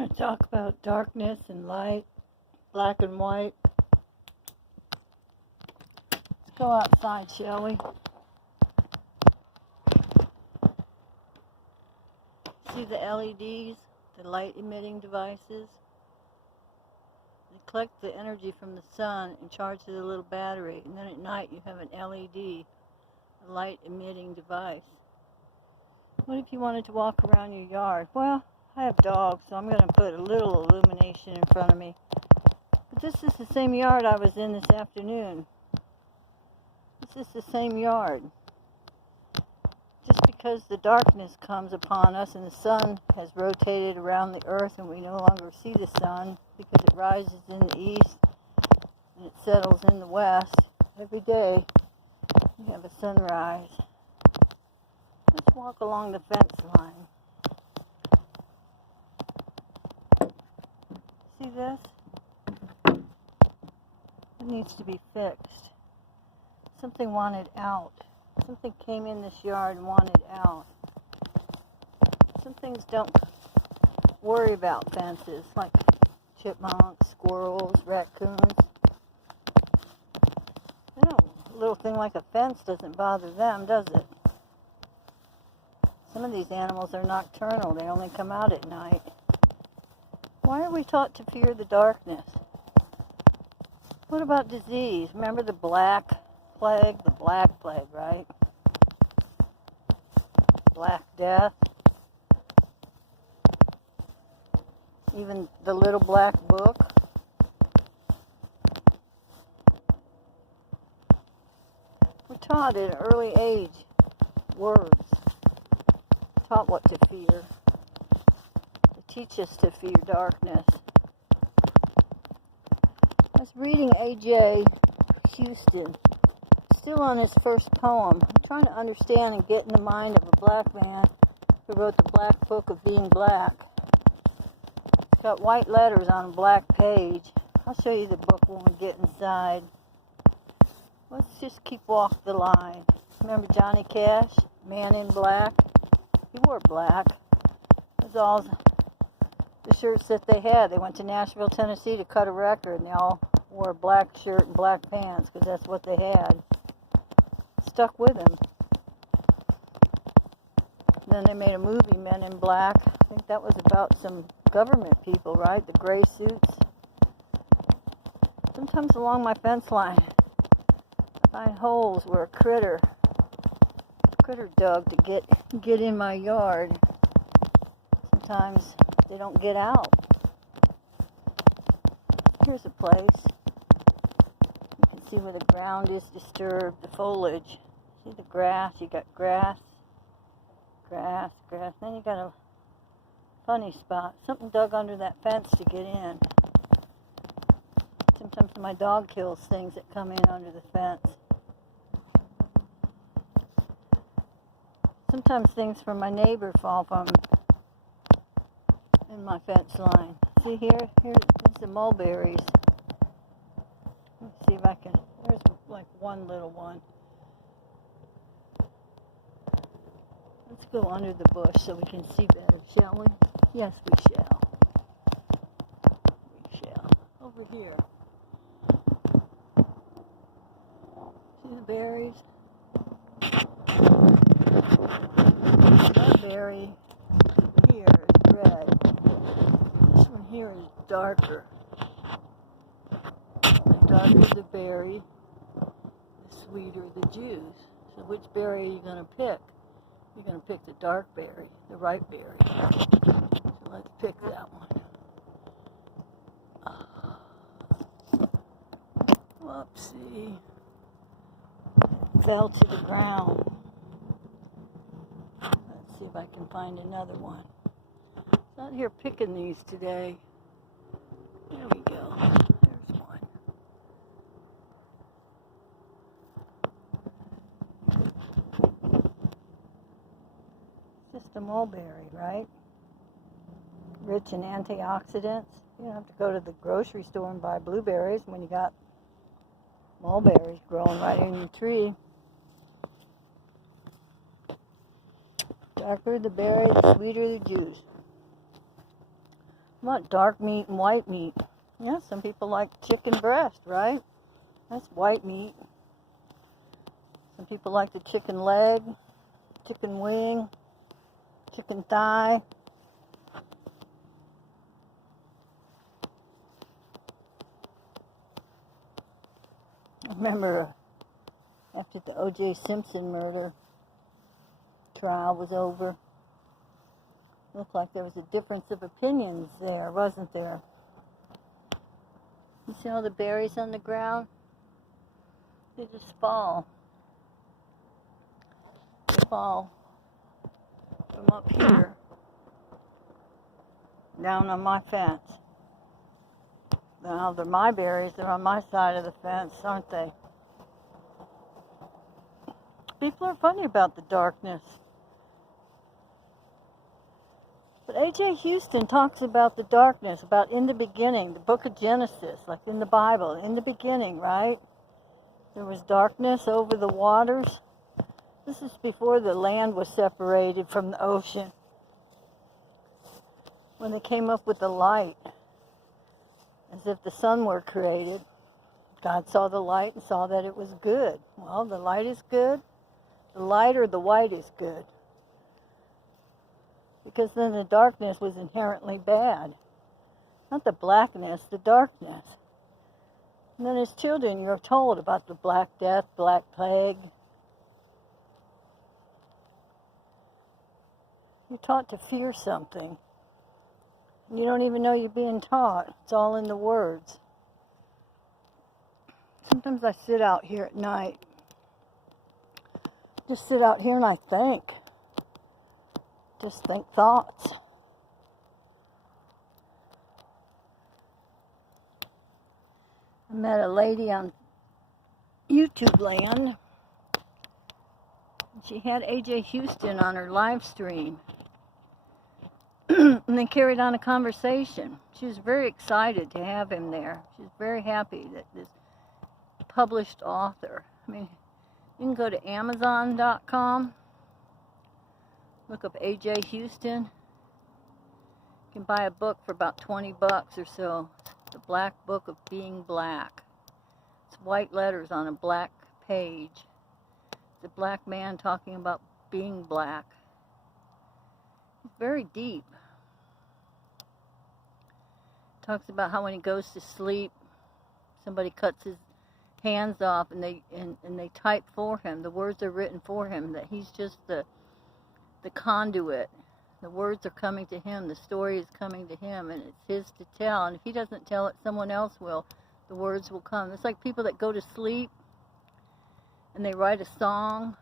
want to talk about darkness and light, black and white. Go outside, shall we? See the LEDs, the light emitting devices? They collect the energy from the sun and charge it a little battery, and then at night you have an LED, a light emitting device. What if you wanted to walk around your yard? Well, I have dogs, so I'm going to put a little illumination in front of me. But this is the same yard I was in this afternoon. This is the same yard. Just because the darkness comes upon us and the sun has rotated around the earth and we no longer see the sun because it rises in the east and it settles in the west, every day we have a sunrise. Let's walk along the fence line. See this? It needs to be fixed. Something wanted out. Something came in this yard and wanted out. Some things don't worry about fences, like chipmunks, squirrels, raccoons. They don't, a little thing like a fence doesn't bother them, does it? Some of these animals are nocturnal. They only come out at night. Why are we taught to fear the darkness? What about disease? Remember the Black Plague? The Black Plague, right? Black Death. Even the Little Black Book. We're taught at an early age words. Taught what to fear. To teach us to fear darkness. I was reading A.J. Houston, still on his first poem. I'm trying to understand and get in the mind of a black man who wrote the Black Book of Being Black. It's got white letters on a black page. I'll show you the book when we get inside. Let's just keep walking the line. Remember Johnny Cash, Man in Black? He wore black. It was all the shirts that they had. They went to Nashville, Tennessee to cut a record, and they all wore a black shirt and black pants because that's what they had. Stuck with him. Then they made a movie, Men in Black. I think that was about some government people, right? The gray suits. Sometimes along my fence line, I find holes where a critter dug to get in my yard. Sometimes they don't get out. Here's a place. You can see where the ground is disturbed, the foliage. See the grass? You got grass. Then you got a funny spot. Something dug under that fence to get in. Sometimes my dog kills things that come in under the fence. Sometimes things from my neighbor fall from in my fence line. See here's the mulberries. Let's see if I can, there's like one little one. Let's go under the bush so we can see better, shall we? Yes, we shall. We shall. Over here. See the berries? That berry here is red. This one here is darker. The darker the berry, the sweeter the juice. So which berry are you going to pick? You're going to pick the dark berry, the ripe berry. So let's pick that one. Whoopsie. Fell to the ground. Let's see if I can find another one. I'm not here picking these today. There we go. There's one. Just a mulberry, right? Rich in antioxidants. You don't have to go to the grocery store and buy blueberries when you got mulberries growing right in your tree. Darker the berry, the sweeter the juice. What, dark meat and white meat? Yeah, some people like chicken breast, right? That's white meat. Some people like the chicken leg, chicken wing, chicken thigh. I remember after the O.J. Simpson murder trial was over, looked like there was a difference of opinions there, wasn't there? You see all the berries on the ground? They just fall. They fall from up here down on my fence. Now they're my berries, they're on my side of the fence, aren't they? People are funny about the darkness. But A.J. Houston talks about the darkness, about in the beginning, the book of Genesis, like in the Bible, in the beginning, right? There was darkness over the waters. This is before the land was separated from the ocean. When they came up with the light, as if the sun were created, God saw the light and saw that it was good. Well, the light is good. The light or the white is good. Because then the darkness was inherently bad. Not the blackness, the darkness. And then as children, you're told about the Black Death, Black Plague. You're taught to fear something. And you don't even know you're being taught. It's all in the words. Sometimes I sit out here at night. Just sit out here and I think. Just think thoughts. I met a lady on YouTube land. She had A.J. Houston on her live stream. And they carried on a conversation. She was very excited to have him there. She was very happy that this published author, I mean, you can go to Amazon.com, look up A.J. Houston. You can buy a book for about 20 bucks or so. It's The Black Book of Being Black. It's white letters on a black page. It's a black man talking about being black. It's very deep. Talks about how when he goes to sleep, somebody cuts his hands off and they type for him. The words are written for him, that he's just the conduit. The words are coming to him, the story is coming to him, and it's his to tell. And if he doesn't tell it, someone else will. The words will come. It's like people that go to sleep and they write a song.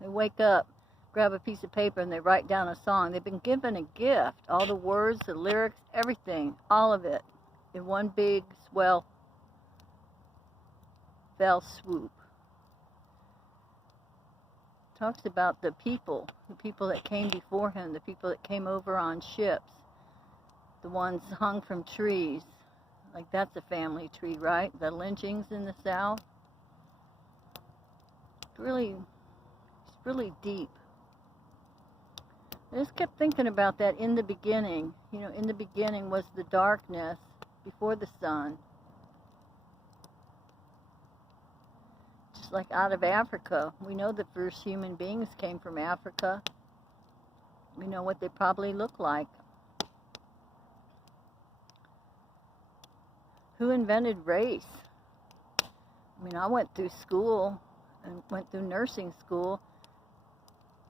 They wake up, grab a piece of paper, and they write down a song. They've been given a gift. All the words, the lyrics, everything, all of it, in one big, swell, fell swoop. Talks about the people that came before him, the people that came over on ships, the ones hung from trees. Like that's a family tree, right? The lynchings in the South. It's really deep. I just kept thinking about that in the beginning. You know, in the beginning was the darkness before the sun. Just like out of Africa. We know the first human beings came from Africa. We know what they probably look like. Who invented race? I mean, I went through school and went through nursing school.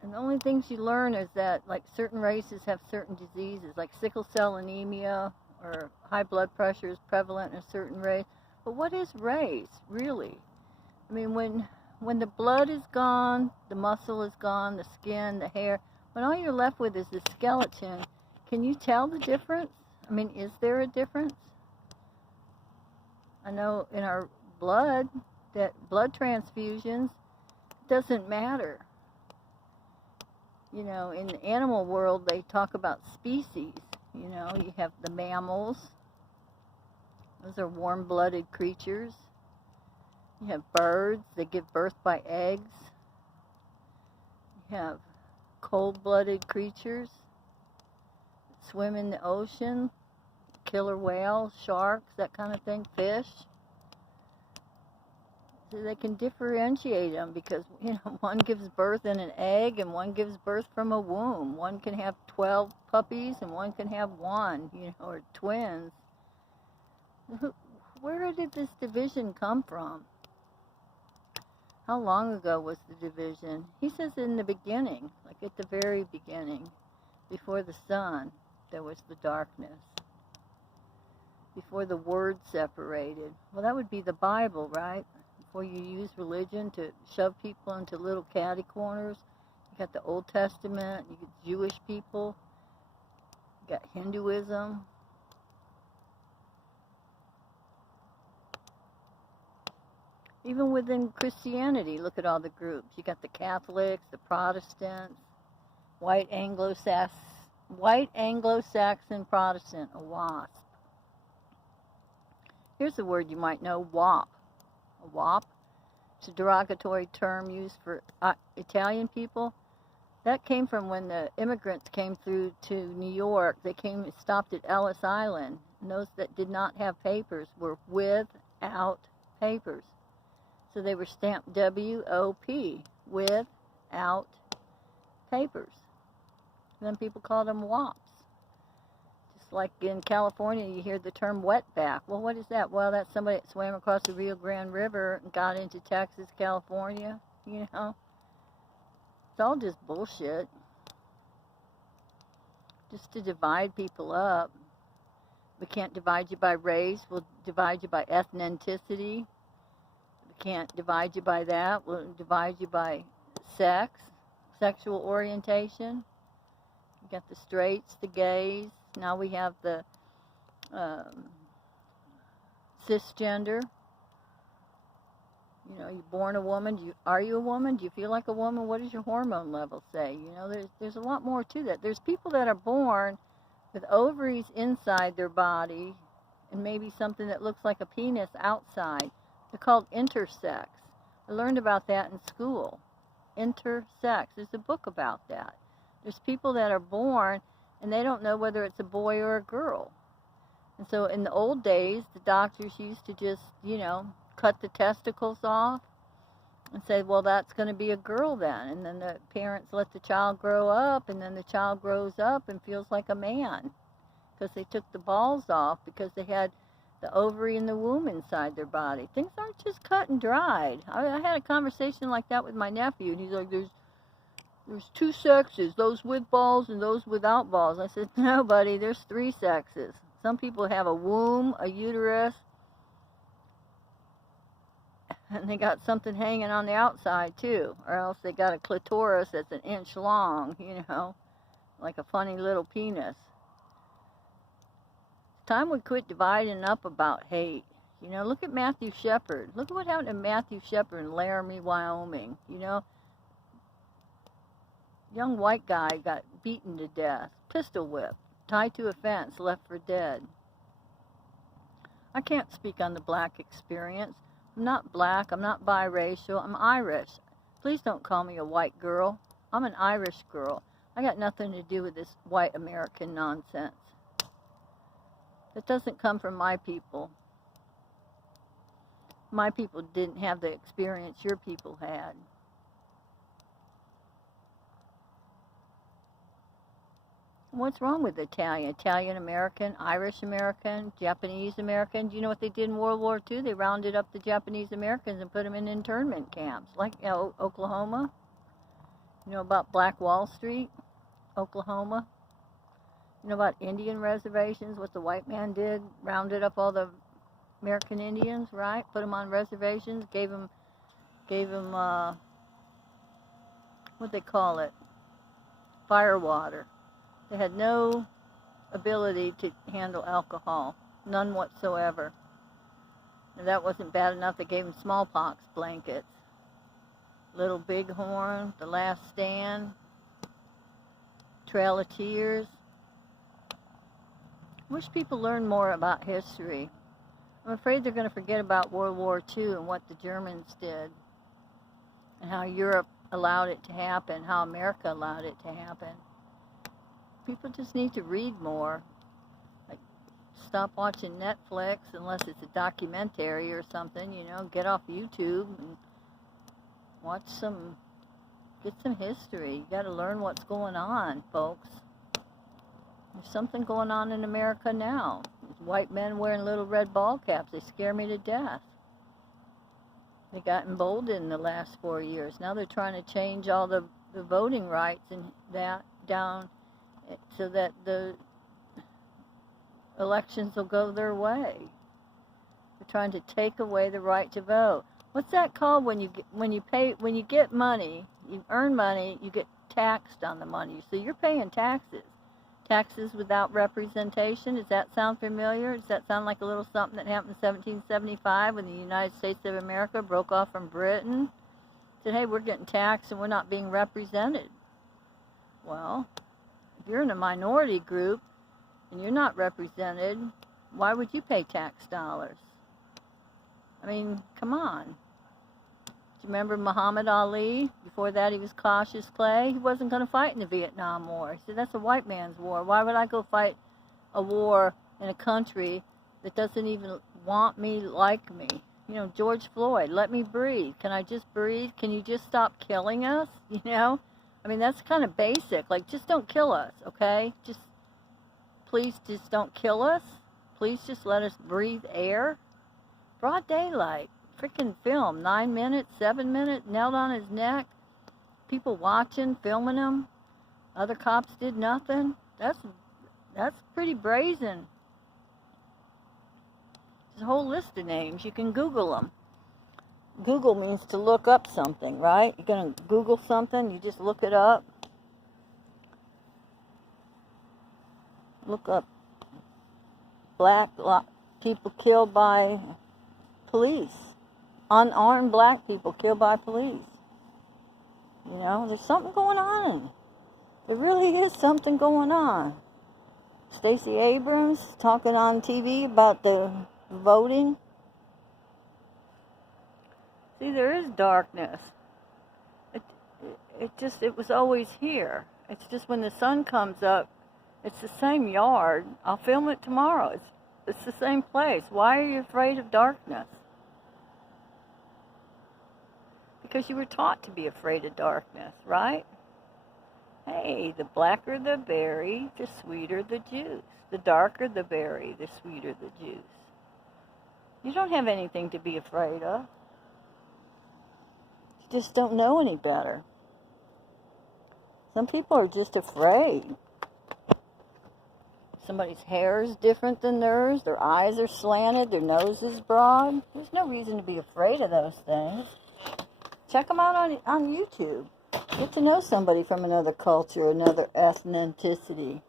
And the only things you learn is that, like, certain races have certain diseases, like sickle cell anemia or high blood pressure is prevalent in a certain race. But what is race, really? I mean, when the blood is gone, the muscle is gone, the skin, the hair, when all you're left with is the skeleton, can you tell the difference? I mean, is there a difference? I know in our blood, that blood transfusions, doesn't matter. You know, in the animal world, they talk about species. You know, you have the mammals. Those are warm-blooded creatures. You have birds that give birth by eggs. You have cold-blooded creatures that swim in the ocean. killer whales, sharks, that kind of thing, fish. So they can differentiate them because, you know, one gives birth in an egg and one gives birth from a womb. One can have 12 puppies and one can have one, you know, or twins. Where did this division come from? How long ago was the division? He says in the beginning, like at the very beginning, before the sun, there was the darkness. Before the word separated. Well, that would be the Bible, right? Before you use religion to shove people into little catty corners. You got the Old Testament, you got Jewish people, you got Hinduism. Even within Christianity, look at all the groups. You got the Catholics, the Protestants, white Anglo-Saxon Protestant, a WASP. Here's a word you might know, WAP. A WAP. It's a derogatory term used for Italian people. That came from when the immigrants came through to New York. They came and stopped at Ellis Island. And those that did not have papers were without papers. So they were stamped W-O-P, without papers. And then people called them WAPs. Just like in California, you hear the term wetback. Well, what is that? Well, that's somebody that swam across the Rio Grande River and got into Texas, California, you know. It's all just bullshit. Just to divide people up. We can't divide you by race. We'll divide you by ethnicity. We can't divide you by that. We'll divide you by sex, sexual orientation. You got the straights, the gays. Now we have the cisgender. You know, you're born a woman. Are you a woman? Do you feel like a woman? What does your hormone level say? You know, there's a lot more to that. There's people that are born with ovaries inside their body and maybe something that looks like a penis outside. They're called intersex. I learned about that in school. Intersex. There's a book about that. There's people that are born and they don't know whether it's a boy or a girl. And so in the old days, the doctors used to just, you know, cut the testicles off and say, well, that's going to be a girl then. And then the parents let the child grow up, and then the child grows up and feels like a man because they took the balls off because they had the ovary and the womb inside their body. Things aren't just cut and dried. I had a conversation like that with my nephew, and he's like, there's two sexes, those with balls and those without balls. I said, no, buddy, there's three sexes. Some people have a womb, a uterus, and they got something hanging on the outside too, or else they got a clitoris that's an inch long, you know, like a funny little penis. It's time we quit dividing up about hate. You know, look at Matthew Shepard. Look at what happened to Matthew Shepard in Laramie, Wyoming. You know, young white guy got beaten to death, pistol whipped, tied to a fence, left for dead. I can't speak on the black experience. I'm not black, I'm not biracial, I'm Irish. Please don't call me a white girl. I'm an Irish girl. I got nothing to do with this white American nonsense. It doesn't come from my people. My people didn't have the experience your people had. What's wrong with Italian? Italian American, Irish American, Japanese American? Do you know what they did in World War II? They rounded up the Japanese Americans and put them in internment camps, like Oklahoma. You know about Black Wall Street, Oklahoma? You know about Indian reservations, what the white man did? Rounded up all the American Indians, right? Put them on reservations, gave them what they call it? Fire water. They had no ability to handle alcohol, none whatsoever. And that wasn't bad enough. They gave them smallpox blankets. Little Bighorn, The Last Stand, Trail of Tears. I wish people learn more about history. I'm afraid they're going to forget about World War II and what the Germans did, and how Europe allowed it to happen, how America allowed it to happen. People just need to read more. Like, stop stop watching Netflix unless it's a documentary or something, you know. Get off YouTube and watch some, get some history. You got to learn what's going on, folks. There's something going on in America now. There's white men wearing little red ball caps. They scare me to death. They got emboldened in the last 4 years. Now they're trying to change all the voting rights and that down so that the elections will go their way. They're trying to take away the right to vote. What's that called when you get money, you earn money, you get taxed on the money. So you're paying taxes. Taxes without representation. Does that sound familiar? Does that sound like a little something that happened in 1775 when the United States of America broke off from Britain? Said, hey, we're getting taxed and we're not being represented. Well, if you're in a minority group and you're not represented, why would you pay tax dollars? I mean, come on. Do you remember Muhammad Ali? Before that, he was Cassius Clay. He wasn't going to fight in the Vietnam War. He said, that's a white man's war. Why would I go fight a war in a country that doesn't even want me, like me? You know, George Floyd, let me breathe. Can I just breathe? Can you just stop killing us? You know? I mean, that's kind of basic. Like, just don't kill us, okay? Please just don't kill us. Please just let us breathe air. Broad daylight. Freaking film. 9 minutes, 7 minutes, knelt on his neck. People watching, filming him. Other cops did nothing. That's pretty brazen. There's a whole list of names. You can Google them. Google means to look up something, right? You're going to Google something, you just look it up. Look up black people killed by police. Unarmed black people killed by police. You know, there's something going on. There really is something going on. Stacey Abrams talking on TV about the voting. See, there is darkness. It was always here. It's just when the sun comes up, it's the same yard. I'll film it tomorrow. It's the same place. Why are you afraid of darkness? Because you were taught to be afraid of darkness, right? Hey, the blacker the berry, the sweeter the juice. The darker the berry, the sweeter the juice. You don't have anything to be afraid of. You just don't know any better. Some people are just afraid. Somebody's hair is different than theirs, their eyes are slanted, their nose is broad. There's no reason to be afraid of those things. Check them out on YouTube. Get to know somebody from another culture, another ethnicity.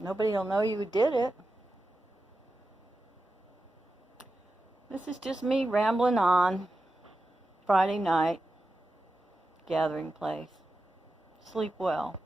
Nobody will know you did it. This is just me rambling on. Friday night, gathering place. Sleep well.